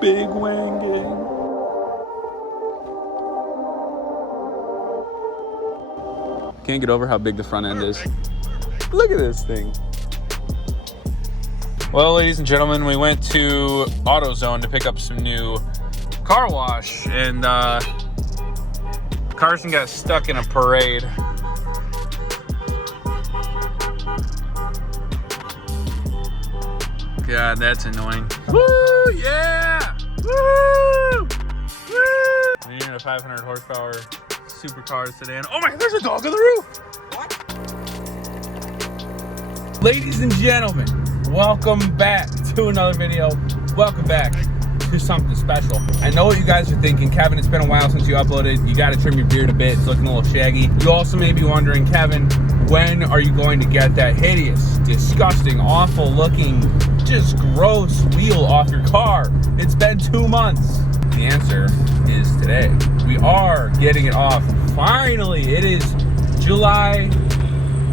Big wang gang. Can't get over how big the front end is. Look at this thing. Well, ladies and gentlemen, we went to AutoZone to pick up some new car wash, and Carson got stuck in a parade. God, that's annoying. Woo, yeah! Woo! Woo! We're in a 500 horsepower supercar sedan. Oh my, there's a dog on the roof! What? Ladies and gentlemen, welcome back to another video. Welcome back to something special. I know what you guys are thinking. Kevin, it's been a while since you uploaded. You got to trim your beard a bit. It's looking a little shaggy. You also may be wondering, Kevin, when are you going to get that hideous, disgusting, awful looking, just gross wheel off your car? It's been 2 months. The answer is today. We are getting it off. Finally, it is July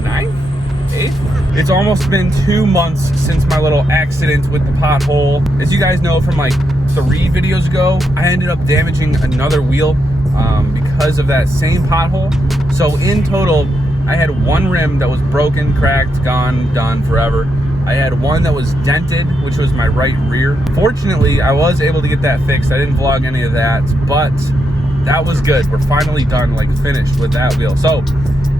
9th? 8th? It's almost been 2 months since my little accident with the pothole. As you guys know from like 3 videos ago, I ended up damaging another wheel because of that same pothole. So in total, I had 1 rim that was broken, cracked, gone, done, forever. I had 1 that was dented, which was my right rear. Fortunately, I was able to get that fixed. I didn't vlog any of that, but that was good. We're finally done, like finished with that wheel. So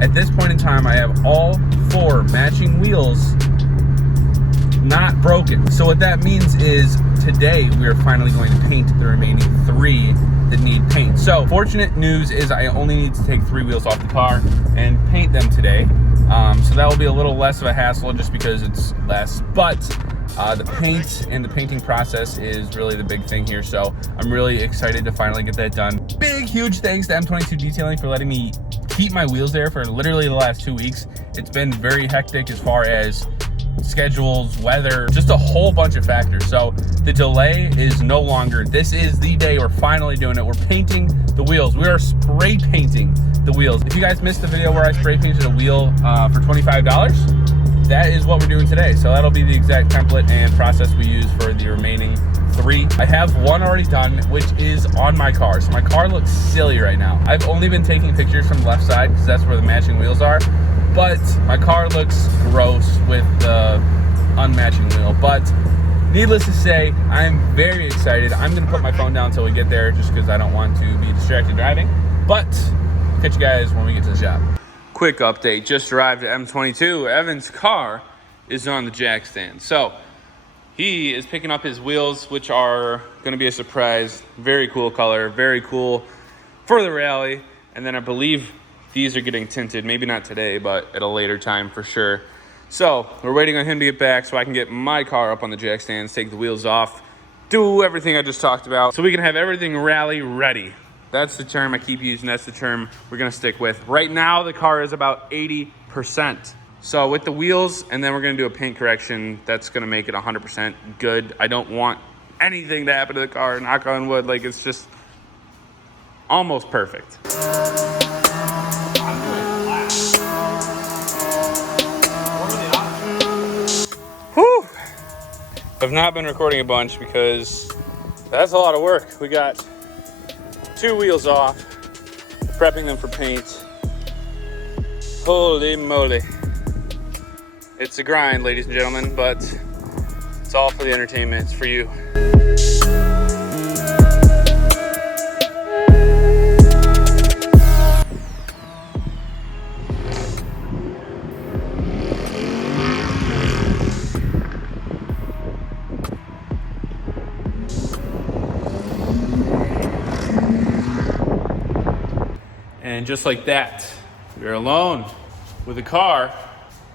at this point in time, I have all 4 matching wheels not broken. So what that means is today we are finally going to paint the remaining 3 that need paint. So fortunate news is I only need to take 3 wheels off the car and paint them today. So that will be a little less of a hassle just because it's less, but the paint and the painting process is really the big thing here. So I'm really excited to finally get that done. Big, huge thanks to M22 Detailing for letting me keep my wheels there for literally the last 2 weeks. It's been very hectic as far as schedules, weather, just a whole bunch of factors. So the delay is no longer. This is the day we're finally doing it. We're painting the wheels. We are spray painting the wheels. If you guys missed the video where I spray painted a wheel for $25, that is what we're doing today. So that'll be the exact template and process we use for the remaining 3. I have 1 already done, which is on my car. So my car looks silly right now. I've only been taking pictures from the left side because that's where the matching wheels are. But my car looks gross with the unmatching wheel. But needless to say, I'm very excited. I'm gonna put my phone down until we get there just because I don't want to be distracted driving. But catch you guys when we get to the shop. Quick update, just arrived at M22. Evan's car is on the jack stand. So he is picking up his wheels, which are gonna be a surprise. Very cool color, very cool for the rally. And then I believe these are getting tinted, maybe not today, but at a later time for sure. So we're waiting on him to get back so I can get my car up on the jack stands, take the wheels off, do everything I just talked about so we can have everything rally ready. That's the term I keep using. That's the term we're gonna stick with. Right now, the car is about 80%. So with the wheels, and then we're gonna do a paint correction, that's gonna make it 100% good. I don't want anything to happen to the car, knock on wood, like it's just almost perfect. Whew. I've not been recording a bunch because that's a lot of work. We got 2 wheels off, prepping them for paint. Holy moly. It's a grind, ladies and gentlemen, but it's all for the entertainment. It's for you. And just like that, we're alone with a car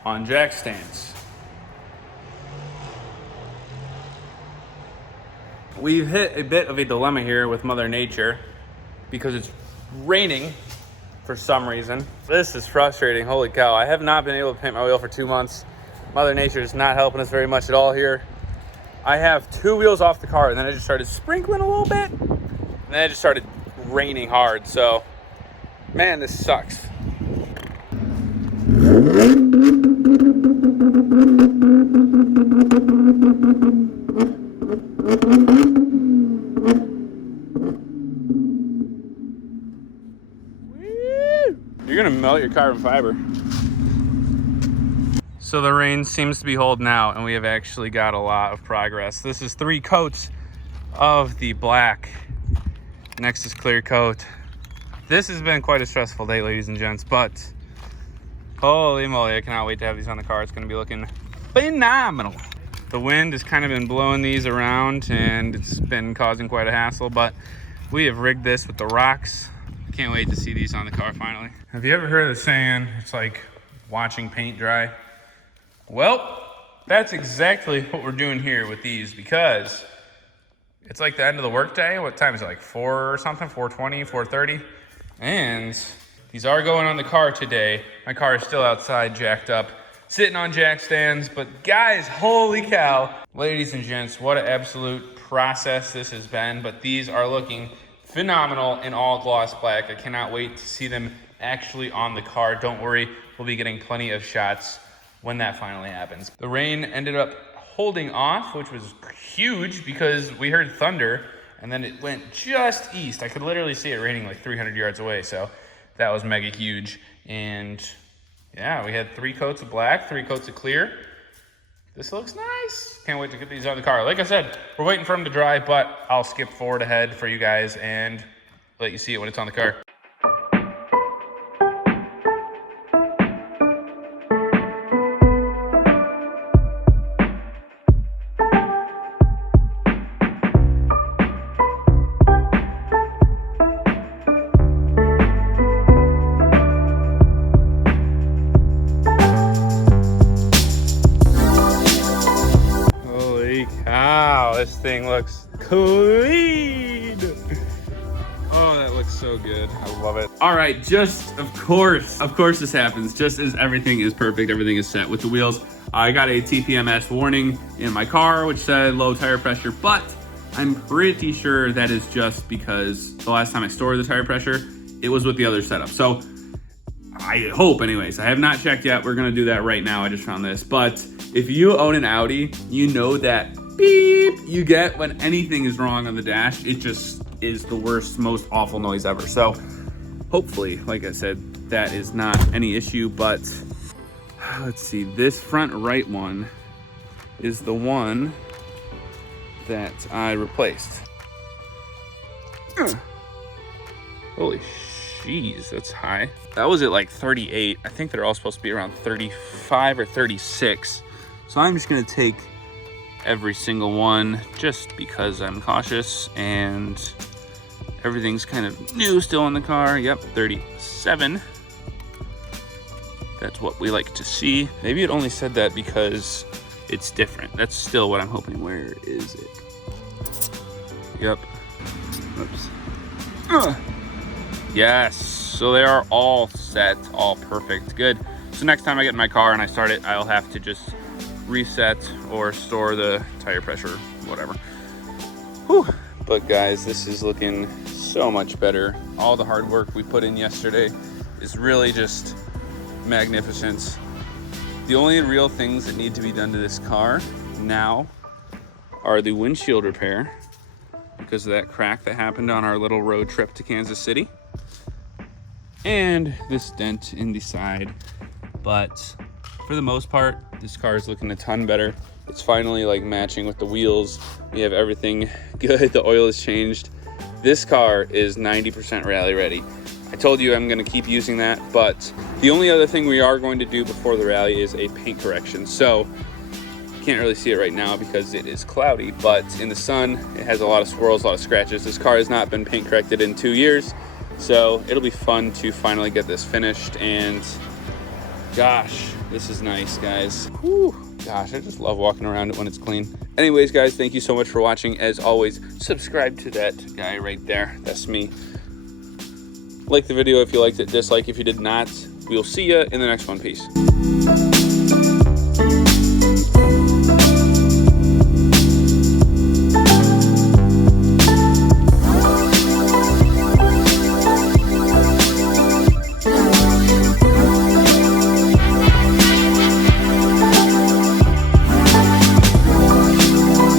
on jack stands. We've hit a bit of a dilemma here with Mother Nature because it's raining for some reason. This is frustrating, holy cow. I have not been able to paint my wheel for 2 months. Mother Nature is not helping us very much at all here. I have 2 wheels off the car and then it just started sprinkling a little bit. And then it just started raining hard, so man, this sucks. good carbon fiber. So the rain seems to be holding out, and we have actually got a lot of progress. This is 3 coats of the black. Next is clear coat. This has been quite a stressful day, ladies and gents, but holy moly, I cannot wait to have these on the car. It's gonna be looking phenomenal. The wind has kind of been blowing these around, and it's been causing quite a hassle, but we have rigged this with the rocks. Can't wait to see these on the car finally. Have you ever heard of the saying, it's like watching paint dry? Well, that's exactly what we're doing here with these, because it's like the end of the workday. What time is it, like 4 or something? 4:20, 4:30? And these are going on the car today. My car is still outside, jacked up, sitting on jack stands. But guys, holy cow. Ladies and gents, what an absolute process this has been. But these are looking phenomenal in all gloss black. I cannot wait to see them actually on the car. Don't worry, we'll be getting plenty of shots when that finally happens. The rain ended up holding off, which was huge because we heard thunder, and then it went just east. I could literally see it raining like 300 yards away, so that was mega huge. And yeah, we had 3 coats of black, 3 coats of clear. This looks nice. Can't wait to get these on the car. Like I said, we're waiting for them to dry, but I'll skip forward ahead for you guys and let you see it when it's on the car. Wow, this thing looks clean. Oh, that looks so good. I love it. All right, just of course this happens. Just as everything is perfect, everything is set with the wheels. I got a TPMS warning in my car, which said low tire pressure, but I'm pretty sure that is just because the last time I stored the tire pressure, it was with the other setup. So I hope, anyways. I have not checked yet. We're gonna do that right now. I just found this. But if you own an Audi, you know that beep you get when anything is wrong on the dash. It just is the worst, most awful noise ever. So hopefully, like I said, that is not any issue. But let's see, this front right one is the one that I replaced. Holy jeez, that's high. That was at like 38. I think they're all supposed to be around 35 or 36. So I'm just gonna take every single one just because I'm cautious, and everything's kind of new still in the car. Yep, 37. That's what we like to see. Maybe it only said that because it's different. That's still what I'm hoping. Where is it? Yep. Oops. Yes, so they are all set, all perfect, good. So next time I get in my car and I start it, I'll have to just reset or store the tire pressure, whatever. Whew. But guys, this is looking so much better. All the hard work we put in yesterday is really just magnificent. The only real things that need to be done to this car now are the windshield repair because of that crack that happened on our little road trip to Kansas City, and this dent in the side. But for the most part, this car is looking a ton better. It's finally like matching with the wheels. We have everything good. The oil is changed. This car is 90% rally ready. I told you I'm gonna keep using that, but the only other thing we are going to do before the rally is a paint correction. So you can't really see it right now because it is cloudy, but in the sun, it has a lot of swirls, a lot of scratches. This car has not been paint corrected in 2 years. So it'll be fun to finally get this finished, and gosh, this is nice, guys. Whew. Gosh, I just love walking around it when it's clean. Anyways, guys, thank you so much for watching. As always, subscribe to that guy right there. That's me. Like the video if you liked it, dislike if you did not. We'll see you in the next one. Peace.